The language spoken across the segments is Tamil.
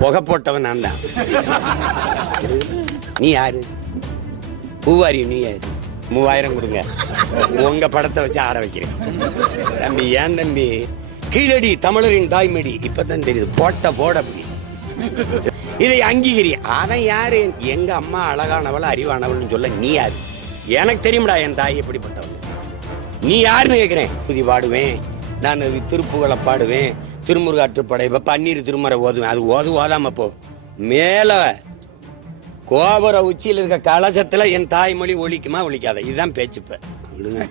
புகை போட்டவன் நான் தான். நீ யாரு? பூவாரி நீ யாரு? மூவாயிரம் கொடுங்க. உங்க படத்தை வச்சு ஆட வைக்கிறேன். தம்பி ஏன் தம்பி? கீழடி தமிழரின் தாய்மடி. இப்பதான் தெரியுது. போட்ட போட அப்படி இதை அங்கீகரி. அவன் யாரு? எங்க அம்மா அழகானவள் அறிவானவள்னு சொல்ல நீ யாரு? எனக்கு தெரியும்டா என் தாய் எப்படிப்பட்டவள். நீ யாருன்னு கேட்கிறேன் புதி பாடுவேன். நான் திருப்புகளை பாடுவேன். திருமுருகாற்றுப்படை இப்போ பன்னீர் திருமறை ஓதுவேன். அது ஓது ஓதாம போ. மேலே கோபுர உச்சியில் இருக்க கலசத்தில் என் தாய்மொழி ஒழிக்குமா ஒழிக்காத இதுதான் பேச்சுப்பேன் விடுங்க.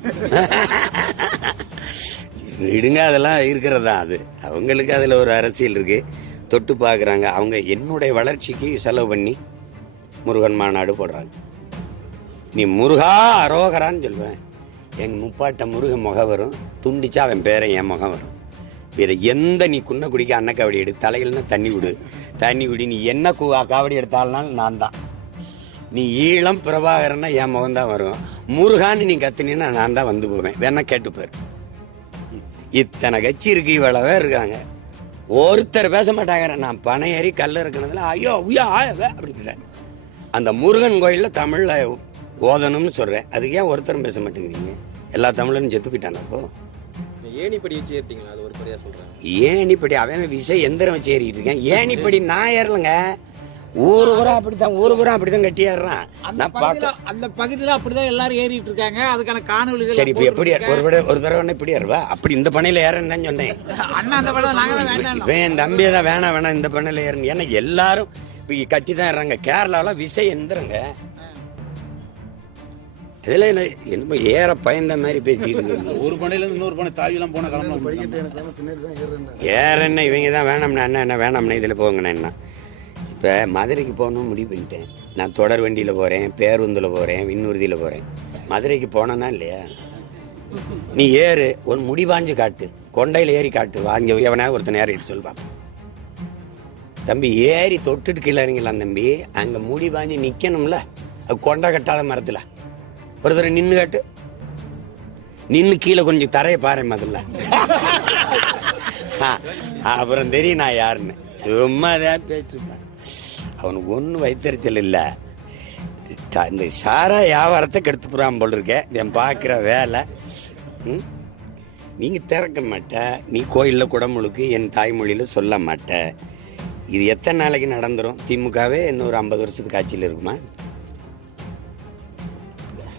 விடுங்க அதெல்லாம் இருக்கிறது தான் அது. அவங்களுக்கு அதில் ஒரு அரசியல் இருக்கு. தொட்டு பார்க்குறாங்க. அவங்க என்னுடைய வளர்ச்சிக்கு செலவு பண்ணி முருகன் மாநாடு போடுறாங்க. நீ முருகா அரோகரான்னு சொல்லுவேன். எங்கள் முப்பாட்ட முருகன் முகம் வரும். துண்டிச்சா அவன் பேரை என் முகம் வரும். வேற எந்த நீ குன்ன குடிக்க அன்ன காவடி எடு தலையில்னா தண்ணி விடு. தண்ணி விடு நீ என்ன காவடி எடுத்தாலும் நான் தான். நீ ஈழம் பிரபாகரன்னா என் முகம் தான் வரும். முருகான்னு நீ கத்துனீன்னா நான் தான் வந்து போவேன். வேணா கேட்டுப்பார் இத்தனை கட்சி இருக்கு இவ்வளவே இருக்காங்க. ஒருத்தர் பேச மாட்டாங்க. நான் பனை ஏறி கல் இருக்கிறதுல ஐயோ ஐயோ ஆயவே அப்படின்னு அந்த முருகன் கோயிலில் தமிழில் ஓதணும்னு சொல்கிறேன் அதுக்கு ஏன் ஒருத்தரும் பேச மாட்டேங்கிறீங்க? எல்லா தமிழரும் செத்து போயிட்டானப்போ அப்போ. ஏணிப்படி வச்சு ஏறிட்டீங்களா? அது ஒரு படியா சொல்றேன். ஏணிப்படி அவன் விசை எந்திரம் வச்சு ஏறிட்டு இருக்கேன். ஏணிப்படி நான் ஏறலங்க. ஊரு பூரா அப்படித்தான் ஊரு பூரா அப்படித்தான் கட்டி ஏறுறான். அந்த நான் பார்க்க அந்த பகுதியில அப்படிதான் எல்லாரும் ஏறிட்டு இருக்காங்க. அதுக்கான காணொலிகள் சரி இப்ப எப்படி ஒரு விட ஒரு தடவை இப்படி ஏறுவா? அப்படி இந்த பணையில ஏறன்னு தான் சொன்னேன். அண்ணா அந்த படம் நாங்க தான் வேண்டாம். இவன் என் தம்பியை தான் வேணாம் வேணாம் இந்த பண்ணல ஏறணும் ஏன்னா எல்லாரும் இப்ப கட்டி தான் ஏறாங்க கேரளாவில் விசை எந்திரங்க. இதுல என்ன என்னமோ ஏற பயந்த மாதிரி பேசிட்டு இருக்கீங்க. ஒரு இருந்து இன்னொரு பனை தாவிலாம் போன கிளம்ப ஏற என்ன இவங்க தான் வேணாம்னா என்ன என்ன வேணாம்னா இதில் போங்கண்ணா என்ன இப்போ மதுரைக்கு போகணும்னு முடிவு பண்ணிட்டேன். நான் தொடர் வண்டியில் போகிறேன் பேருந்தில் போகிறேன் விண்ணூர்தியில் போகிறேன் மதுரைக்கு போனேன்னா இல்லையா? நீ ஏறு ஒரு முடிவாஞ்சு காட்டு. கொண்டையில் ஏறி காட்டு. வாங்க எவனா ஒருத்தன் ஏறிட்டு சொல்வான் தம்பி ஏறி தொட்டுட்டு கீழே இறங்கலாம் தம்பி. அங்கே முடி பாஞ்சு நிற்கணும்ல அது கொண்டை கட்டாத மரத்தில். ஒரு தடவை நின்று காட்டு. நின்று கீழே கொஞ்சம் தரையை பாரு முதல்ல. ஆ, அப்புறம் தெரியும் நான் யாருன்னு. சும்மா தான் பேசிருப்பேன் அவனுக்கு ஒன்றும் வைத்தறிச்சல் இல்லை. இந்த சாரா வியாபாரத்தை கெடுத்து போறான் போல் இருக்கேன் என் பார்க்குற வேலை. ம்? திறக்க மாட்ட. நீ கோயிலில் குடமுழுக்கு என் தாய்மொழியில் சொல்ல மாட்ட. இது எத்தனை நாளைக்கு நடந்துரும்? திமுகவே இன்னொரு ஐம்பது வருஷத்துக்கு ஆட்சியில் இருக்குமா?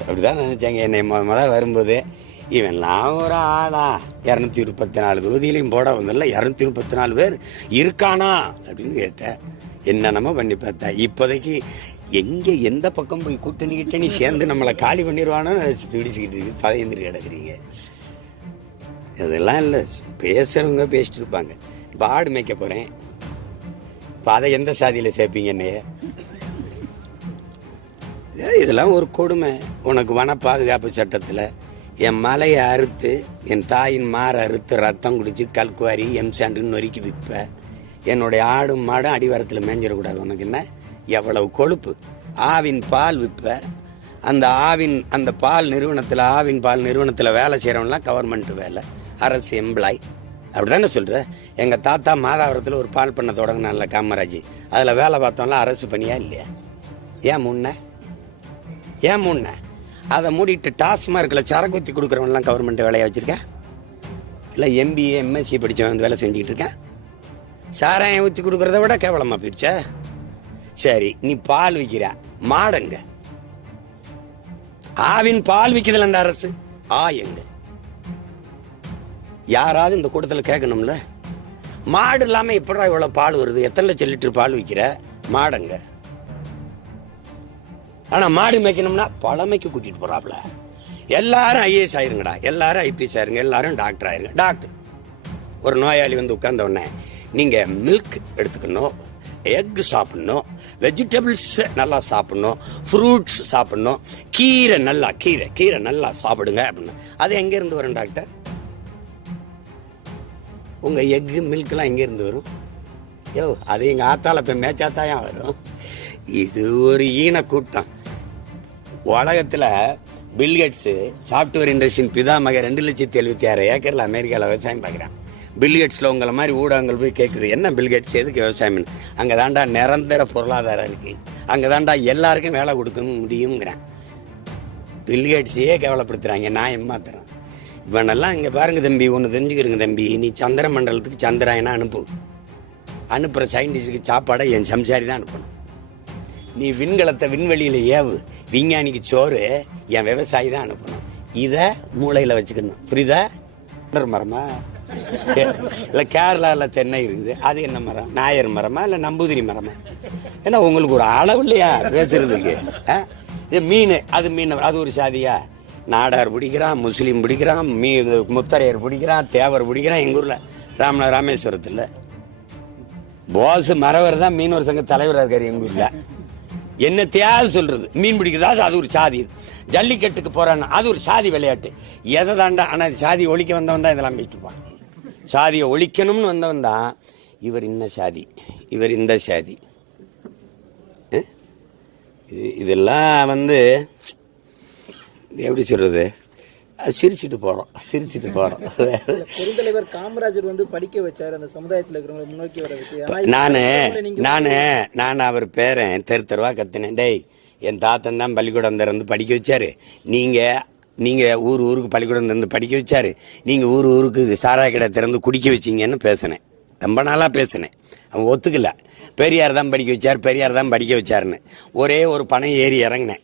அப்படிதான் நினைச்சாங்க. என்னை முத முத வரும்போது இவன்லாம் ஒரு ஆளா? இரநூத்தி முப்பத்தி நாலு தொகுதியிலையும் போட வந்ததில்ல இரநூத்தி முப்பத்தி நாலு பேர் இருக்கானா? அப்படின்னு கேட்டேன். என்னென்னமோ பண்ணி பார்த்தா இப்போதைக்கு எங்கே எந்த பக்கம் போய் கூட்டணி கிட்டணி சேர்ந்து நம்மளை காலி பண்ணிடுவானோன்னு அதை துடிச்சுக்கிட்டு இருக்கு. பதையந்திரி கிடக்குறீங்க. அதெல்லாம் இல்லை. பேசுகிறவங்க பேசிட்டு இருப்பாங்க. இப்போ ஆடு மேய்க்க போகிறேன் இப்போ அதை எந்த சாதியில் சேர்ப்பீங்க என்னைய? இதெல்லாம் ஒரு கொடுமை. உனக்கு வன பாதுகாப்பு சட்டத்தில் என் மலையை அறுத்து என் தாயின் மாரை அறுத்து ரத்தம் குடிச்சு கல்குவாரி எம்சாண்டுன்னு நொறுக்கி விற்பேன் என்னுடைய ஆடும் மாடும் அடிவாரத்தில் மேஞ்சிடக்கூடாது. உனக்கு என்ன? எவ்வளவு கொழுப்பு. ஆவின் பால் விற்ப அந்த ஆவின் அந்த பால் நிறுவனத்தில் ஆவின் பால் நிறுவனத்தில் வேலை செய்கிறவன்லாம் கவர்மெண்ட் வேலை. அரசு எம்ப்ளாய் அப்படிதானே சொல்கிற எங்கள் தாத்தா மாதாவரத்தில் ஒரு பால் பண்ண தொடங்கினான்ல காமராஜ். அதில் வேலை பார்த்தோம்லாம் அரசு பணியா இல்லையா? ஏன் முன்ன? ஏன் மூணு அதை மூடிட்டு டாஸ்மார்க்கில் சரக்கு ஊற்றி கொடுக்குறவன்லாம் கவர்மெண்ட் வேலையை வச்சுருக்கேன் இல்லை எம்பிஏ எம்எஸ்சி படித்தவன் வந்து வேலை செஞ்சுக்கிட்டு இருக்கேன் சாராயம் ஊற்றி கொடுக்குறத விட கேவலமாக போயிடுச்சா? சரி நீ பால் விற்கிற மாடுங்க. ஆவின் பால் விற்குதுல அந்த அரசு. ஆ எங்க? யாராவது இந்த கூட்டத்தில் கேட்கணும்ல? மாடு இல்லாமல் எப்படா இவ்வளோ பால் வருது? எத்தனை லட்சம் லிட்டர் பால் விற்கிற மாடுங்க. ஆனா மாடு மேய்க்கணும்னா பழமைக்கு கூட்டிட்டு போறாப்ல. எல்லாரும் ஐஏஎஸ் ஆயிருங்கடா. எல்லாரும் ஐபிஎஸ் ஆயிருங்க. எல்லாரும் டாக்டர் ஆயிருங்க. டாக்டர் ஒரு நோயாளி வந்து உட்கார்ந்த உடனே நீங்க மில்க் எடுத்துக்கணும் எக் சாப்பிடணும் வெஜிடபிள்ஸ் நல்லா சாப்பிடணும் ஃப்ரூட்ஸ் சாப்பிடணும் கீரை நல்லா கீரை கீரை நல்லா சாப்பிடுங்க அப்படின்னு. அது எங்க இருந்து வரும் டாக்டர் உங்க எக்கு மில்க்லாம் எங்க இருந்து வரும்? யோ அது எங்க ஆத்தால இப்ப மேய்ச்சாத்தாயா வரும்? இது ஒரு ஈன கூட்டம் உலகத்தில் பில்கேட்ஸ் சாஃப்ட்வேர் இண்டஸ்ட்ரியின் பிதாமக ரெண்டு லட்சத்தி எழுபத்தி ஆறு ஏக்கரில் அமெரிக்காவில் விவசாயம் பார்க்குறான். பில்கேட்ஸில் உங்களை மாதிரி ஊடகங்கள் போய் கேட்குது என்ன பில்கேட்ஸ் எதுக்கு விவசாயம் அங்கே தாண்டா நிரந்தர பொருளாதாரம் இருக்குது அங்கே தாண்டா எல்லாருக்கும் வேலை கொடுக்க முடியுங்கிறேன் பில்கேட்ஸையே கேவலப்படுத்துகிறாங்க நான் ஏமாத்துறேன். இவனெல்லாம் இங்கே பாருங்க தம்பி ஒன்று தெரிஞ்சுக்கிறங்க தம்பி. நீ சந்திர மண்டலத்துக்கு சந்திராயனா அனுப்பு. அனுப்புகிற சயின்டிஸ்டுக்கு சாப்பாடை என் சம்சாரி தான் அனுப்பணும். நீ விண்கலத்தை விண்வெளியில் ஏவு. விஞ்ஞானிக்கு சோறு என் விவசாயி தான் அனுப்பணும். இதை மூளையில் வச்சுக்கணும். புரியுதா? மரமா? இல்லை கேரளாவில் தென்னை இருக்குது. அது என்ன மரம்? நாயர் மரமா இல்லை நம்பூதிரி மரமா? ஏன்னா உங்களுக்கு ஒரு அளவு இல்லையா பேசுறதுக்கு? ஆ? இது மீன் அது மீன் அது ஒரு சாதியா? நாடார் பிடிக்கிறான் முஸ்லீம் பிடிக்கிறான் மீ இது முத்தரையர் பிடிக்கிறான் தேவர் பிடிக்கிறான் எங்கள் ஊரில்? ராமநாத ராமேஸ்வரத்தில். போஸ் மறவர் தான் மீனவர் சங்க தலைவராக இருக்கார் எங்கள் ஊரில். என்ன தேவை சொல்றது? மீன் பிடிக்கிறதா அது- ஒரு சாதி இது. ஜல்லிக்கட்டுக்கு போறான்னு அது ஒரு சாதி விளையாட்டு. எதை தாண்டா ஆனால் சாதி ஒழிக்க வந்தவன் தான் இதெல்லாம் பேசிட்டுப்பான் சாதியை ஒழிக்கணும்னு வந்தவன் தான் இவர் இன்ன சாதி இவர் இந்த சாதி. இது இதெல்லாம் வந்து எப்படி சொல்றது? சிரிச்சிட்டு போறோம். சிரிச்சிட்டு போறோம். பெருந்தலைவர் காமராஜர் வந்து படிக்க வச்சாரு. அந்த சமுதாயத்துல இருக்கிறவங்களை முன்னோக்கி வர வச்சு. நானு நானு நான் அவர் பேரன். தெரு தெருவா கத்துனேன். டேய் என் தாத்தன் தான் பள்ளிக்கூடம் திறந்து படிக்க வச்சாரு. நீங்க நீங்க ஊர் ஊருக்கு பள்ளிக்கூடம் திறந்து படிக்க வச்சாரு. நீங்க ஊர் ஊருக்கு சாராய கடை திறந்து குடிக்க வச்சீங்கன்னு பேசினேன். ரொம்ப நாளா பேசினேன். அவன் ஒத்துக்கல. பெரியார் தான் படிக்க வச்சார். பெரியார் தான் படிக்க வச்சாருன்னு. ஒரே ஒரு பணம் ஏறி இறங்கினேன்.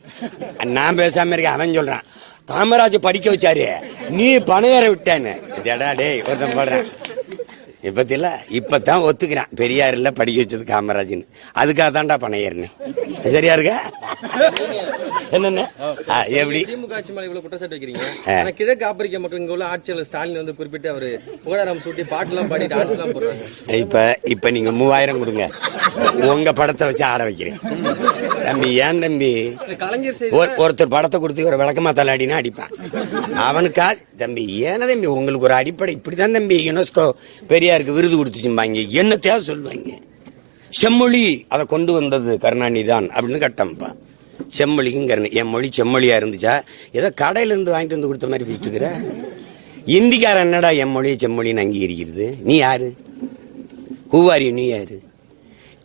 நான் பேசாம இருக்கேன். அவன் சொல்றான் காமராஜ் படிக்க வச்சாரு. நீ பணம் ஏற விட்டேன்னு. இதடா டேய் ஒருத்தன் போடுறேன். இப்பத்தில இப்பதான் ஒத்துக்கிறான். பெரியார் இல்ல படிக்க வச்சது காமராஜ்னு அதுக்காக தான்டா பணம் ஏறினேன் சரியா இருக்க? என்னென்ன? எப்படி? திமுக ஆட்சி மேல இவ்வளவு குற்றச்சாட்டு வைக்கிறீங்க? ஆனா கிழக்கு ஆப்பிரிக்க மக்கள் இங்க உள்ள ஆட்சியாளர் ஸ்டாலின் வந்து குறிப்பிட்டு அவரு புகழாரம் சூட்டி பாட்டு எல்லாம் பாடி டான்ஸ் எல்லாம் போடுறாங்க இப்ப இப்ப நீங்க மூவாயிரம் கொடுங்க. உங்க படத்தை வச்சு ஆட வைக்கிறேன். தம்பி ஏன் தம்பி? கலைஞர் ஒருத்தர் படத்தை கொடுத்து ஒரு விளக்கமா தள்ளாடினா அடிப்பான். அவனுக்கா? தம்பி ஏன தம்பி உங்களுக்கு ஒரு அடிப்படை இப்படிதான் தம்பி யுனெஸ்கோ பெரியாருக்கு விருது கொடுத்துச்சும்பாங்க. என்ன தேவை சொல்லுவாங்க செம்மொழி அதை கொண்டு வந்தது கருணாநிதி தான் அப்படின்னு கட்டம்பா செம்மொழிக்கும் கருணை என் மொழி செம்மொழியா இருந்துச்சா? ஏதோ கடையில இருந்து வாங்கிட்டு வந்து கொடுத்த மாதிரி பேசிட்டு இருக்கிற. இந்திக்காரன் என்னடா என் மொழியை செம்மொழின்னு அங்கீகரிக்கிறது? நீ யாரு? ஹூவாரி நீ யாரு?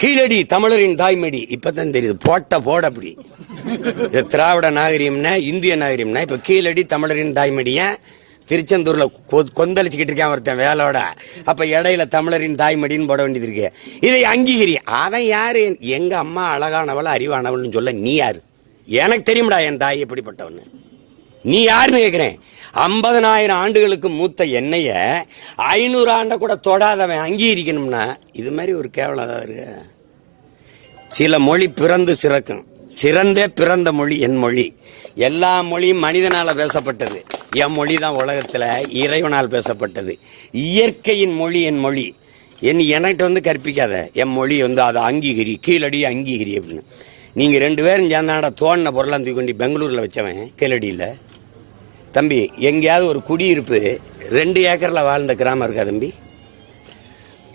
கீழடி தமிழரின் தாய்மடி. இப்பதான் தெரியுது. போட்ட போட அப்படி. திராவிட நாகரீகம்னா இந்திய நாகரிகம்னா இப்ப கீழடி தமிழரின் தாய்மடிய? திருச்செந்தூர்ல கொ- கொந்தளிச்சுக்கிட்டு இருக்கான் ஒருத்தன் வேலோட. அப்ப இடையில தமிழரின் தாய்மடின்னு போட வேண்டியது இருக்கு. இதை அங்கீகரி. அவன் யாரு? எங்க அம்மா அழகானவள் அறிவானவள்னு சொல்ல நீ யாரு? எனக்கு தெரியும்டா என் தாய் எப்படிப்பட்டவன்னு. நீ யாருன்னு கேட்குறேன் ஐம்பதனாயிரம் ஆண்டுகளுக்கு மூத்த என்னைய ஐநூறு ஆண்டை கூட தொடாதவன் அங்கீகரிக்கணும்னா இது மாதிரி ஒரு கேவலம் தான் இருக்கு? சில மொழி பிறந்து சிறக்கும். சிறந்தே பிறந்த மொழி என் மொழி. எல்லா மொழியும் மனிதனால பேசப்பட்டது. என் மொழி தான் உலகத்தில் இறைவனால் பேசப்பட்டது. இயற்கையின் மொழி என் மொழி. என் என்கிட்ட வந்து கற்பிக்காத. என் மொழி வந்து அதை அங்கீகரி கீழடி அங்கீகரி அப்படின்னு. நீங்கள் ரெண்டு பேரும் சேர்ந்தாட தோணின பொருளாக தூக்கி கொண்டு பெங்களூரில் வச்சவன் கீழடியில். தம்பி எங்கேயாவது ஒரு குடியிருப்பு ரெண்டு ஏக்கரில் வாழ்ந்த கிராமம் இருக்கா தம்பி?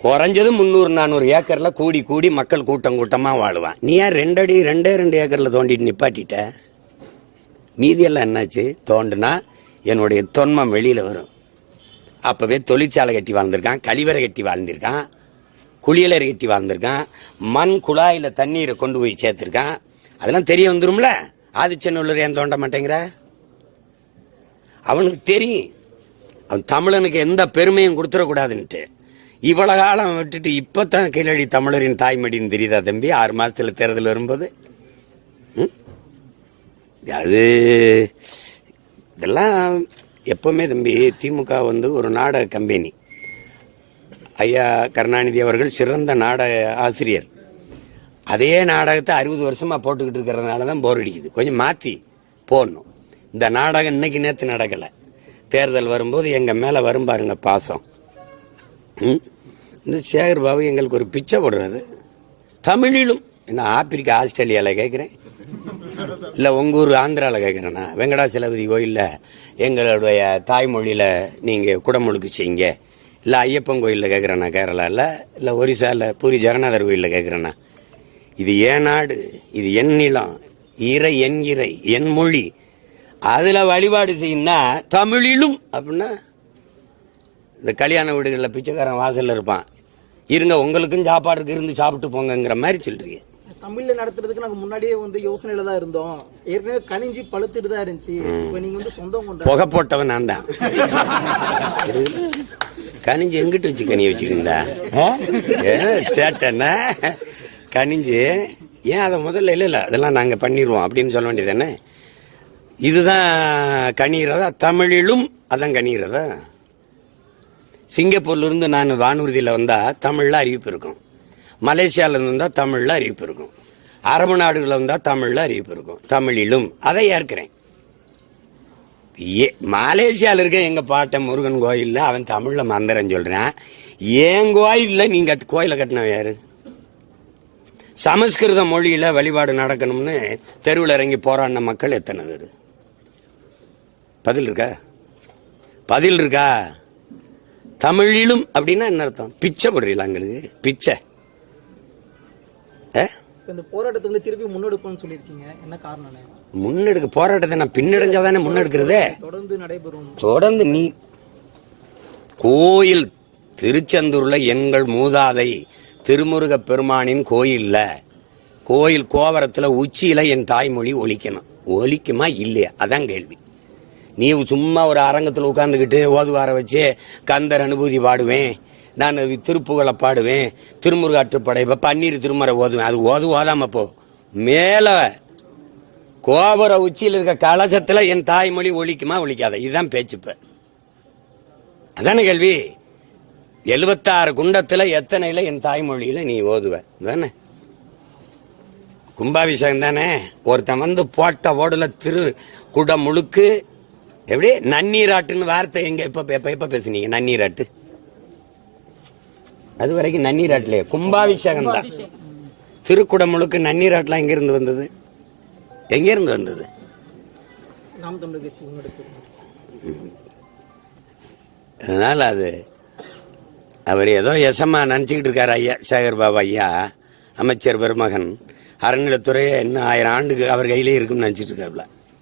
குறைஞ்சது முந்நூறு நானூறு ஏக்கரில் கூடி கூடி மக்கள் கூட்டம் கூட்டமாக வாழுவான். நீ ஏன் ரெண்டடி ரெண்டே ரெண்டு ஏக்கரில் தோண்டிட்டு நிப்பாட்டிட்ட? மீதியெல்லாம் என்னாச்சு? தோண்டுனா என்னுடைய தொன்மம் வெளியில் வரும். அப்போவே தொழிற்சாலை கட்டி வாழ்ந்திருக்கான் கழிவறை கட்டி வாழ்ந்திருக்கான் குளியலறை கட்டி வாழ்ந்திருக்கான் மண் குழாயில் தண்ணீரை கொண்டு போய் சேர்த்துருக்கான். அதெல்லாம் தெரிய வந்துரும்ல? ஆதிச்சநல்லூர் ஏன் தோண்ட மாட்டேங்கிற? அவனுக்கு தெரியும். அவன் தமிழனுக்கு எந்த பெருமையும் கொடுத்துடக்கூடாதுன்ட்டு. இவ்வளோ காலம் விட்டுட்டு இப்பதான் கீழடி தமிழரின் தாய்மடின்னு தெரியுதா தம்பி? ஆறு மாதத்தில் தேர்தல் வரும்போது? ம்? அது இதெல்லாம் எப்பவுமே தம்பி திமுக வந்து ஒரு நாடக கம்பெனி. ஐயா கருணாநிதி அவர்கள் சிறந்த நாடக ஆசிரியர். அதே நாடகத்தை அறுபது வருஷமாக போட்டுக்கிட்டு இருக்கிறதுனால தான் போர் அடிக்குது. கொஞ்சம் மாற்றி போடணும். இந்த நாடகம் இன்னைக்கு நேற்று நடக்கலை. தேர்தல் வரும்போது எங்கள் மேலே வரும் பாருங்க பாசம். ம்? இந்த சேகர் பாபு எங்களுக்கு ஒரு பிச்சை போடுறாரு. தமிழிலும் என்ன ஆப்பிரிக்கா ஆஸ்திரேலியாவில் கேட்குறேன் இல்லை உங்கள் ஊர் ஆந்திராவில் கேட்குறேண்ணா வெங்கடாசலபதி கோயிலில் எங்களுடைய தாய்மொழியில் நீங்கள் குடமுழுக்கு செய்யுங்க. இல்லை ஐயப்பன் கோயிலில் கேட்குறேண்ணா கேரளாவில் இல்லை ஒரிசாவில் பூரி ஜெகநாதர் கோயிலில் கேட்குறேண்ணா இது ஏன் நாடு இது என் நிலம் இறை என் இறை என் மொழி. அதில் வழிபாடு செய்யணும்னா தமிழிலும் அப்படின்னா இந்த கல்யாண வீடுகளில் பிச்சைக்காரன் வாசலில் இருப்பான். இருங்க உங்களுக்கும் சாப்பாடுக்கு இருந்து சாப்பிட்டு போங்கங்கிற மாதிரி சொல்கிறீங்க தமிழ்ல நடத்துறதுக்கு நாங்க முன்னாடியே வந்து யோசனையில தான் இருந்தோம். ஏற்கனவே கனிஞ்சு பழுத்துட்டு தான் இருந்துச்சு. இப்போ நீங்க வந்து சொந்தம் கொண்டு புகை போட்டவன் நான் தான். கனிஞ்சு எங்கிட்டு வச்சு கனி வச்சுக்கிருந்தா? சேட்டன்னா கனிஞ்சு ஏன் அதை முதல்ல இல்லை இல்லை அதெல்லாம் நாங்கள் பண்ணிடுவோம் அப்படின்னு சொல்ல வேண்டியதானே இதுதான் கணிகிறதா தமிழிலும் அதான் கணிகிறதா சிங்கப்பூர்லேருந்து நான் வானூர்தியில் வந்தால் தமிழில் அறிவிப்பு இருக்கும். மலேசியாவில் இருந்தால் தமிழில் அறிவிப்பு இருக்கும். அரபு நாடுகளில் இருந்தால் தமிழில் அறிவிப்பு இருக்கும். தமிழிலும் அதை ஏற்கிறேன். ஏ மலேசியாவில் இருக்க எங்கள் பாட்டன் முருகன் கோயிலில் அவன் தமிழில் மந்திரம் சொல்கிறான் என் கோயிலில் நீங்கள் கட் கோயிலை கட்டினவன் யாரு? சமஸ்கிருத மொழியில் வழிபாடு நடக்கணும்னு தெருவில் இறங்கி போராடின மக்கள் எத்தனை பேர்? பதில் இருக்கா? பதில் இருக்கா? தமிழிலும் அப்படின்னா என்ன அர்த்தம்? பிச்சை போடுறீங்களா எங்களுக்கு? பிச்சை. இந்த போராட்டத்தை வந்து திருப்பி முன்னெடுப்போம்னு சொல்லியிருக்கீங்க. என்ன காரணம் முன்னெடுக்க போராட்டத்தை நான் பின்னடைஞ்சாதானே முன்னெடுக்கிறதே? தொடர்ந்து நடைபெறும். தொடர்ந்து நீ கோயில் திருச்செந்தூர்ல எங்கள் மூதாதை திருமுருக பெருமானின் கோயில்ல கோயில் கோவரத்துல உச்சியில என் தாய்மொழி ஒலிக்கணும். ஒலிக்குமா இல்லையா? அதான் கேள்வி. நீ சும்மா ஒரு அரங்கத்தில் உட்காந்துக்கிட்டு ஓதுவார வச்சு கந்தர் அனுபூதி பாடுவேன். நான் திருப்புகளை பாடுவேன். திருமுருகாற்று இப்போ பன்னீர் திருமறை ஓதுவேன். அது ஓது ஓதாமல் போ. மேலே கோபுர உச்சியில் இருக்க கலசத்தில் என் தாய்மொழி ஒழிக்குமா ஒழிக்காத இதுதான் பேச்சுப்பேன் அதான கேள்வி? எழுபத்தாறு குண்டத்தில் எத்தனையில் என் தாய்மொழியில் நீ ஓதுவ? தானே கும்பாபிஷேகம் தானே? ஒருத்தன் வந்து போட்ட ஓடுல திரு குடம் முழுக்கு எப்படி? நன்னீராட்டுன்னு வார்த்தை எங்கே எப்போ எப்போ எப்போ பேசுனீங்க நன்னீராட்டு. அது வரைக்கும் நன்னீராட்டுலயே. கும்பாபிஷேகம் தான் திருக்குடம் முழுக்கு நன்னீராட்டுலாம் எங்க இருந்து வந்தது? எங்க இருந்து வந்தது அதனால அது அவர் ஏதோ எசமா நினச்சிக்கிட்டு இருக்காரு ஐயா சேகர் பாபு ஐயா அமைச்சர் பெருமகன். அறநிலைத்துறை இன்னும் ஆயிரம் ஆண்டுக்கு அவர் கையிலே இருக்கும்னு நினச்சிட்டு இருக்காருல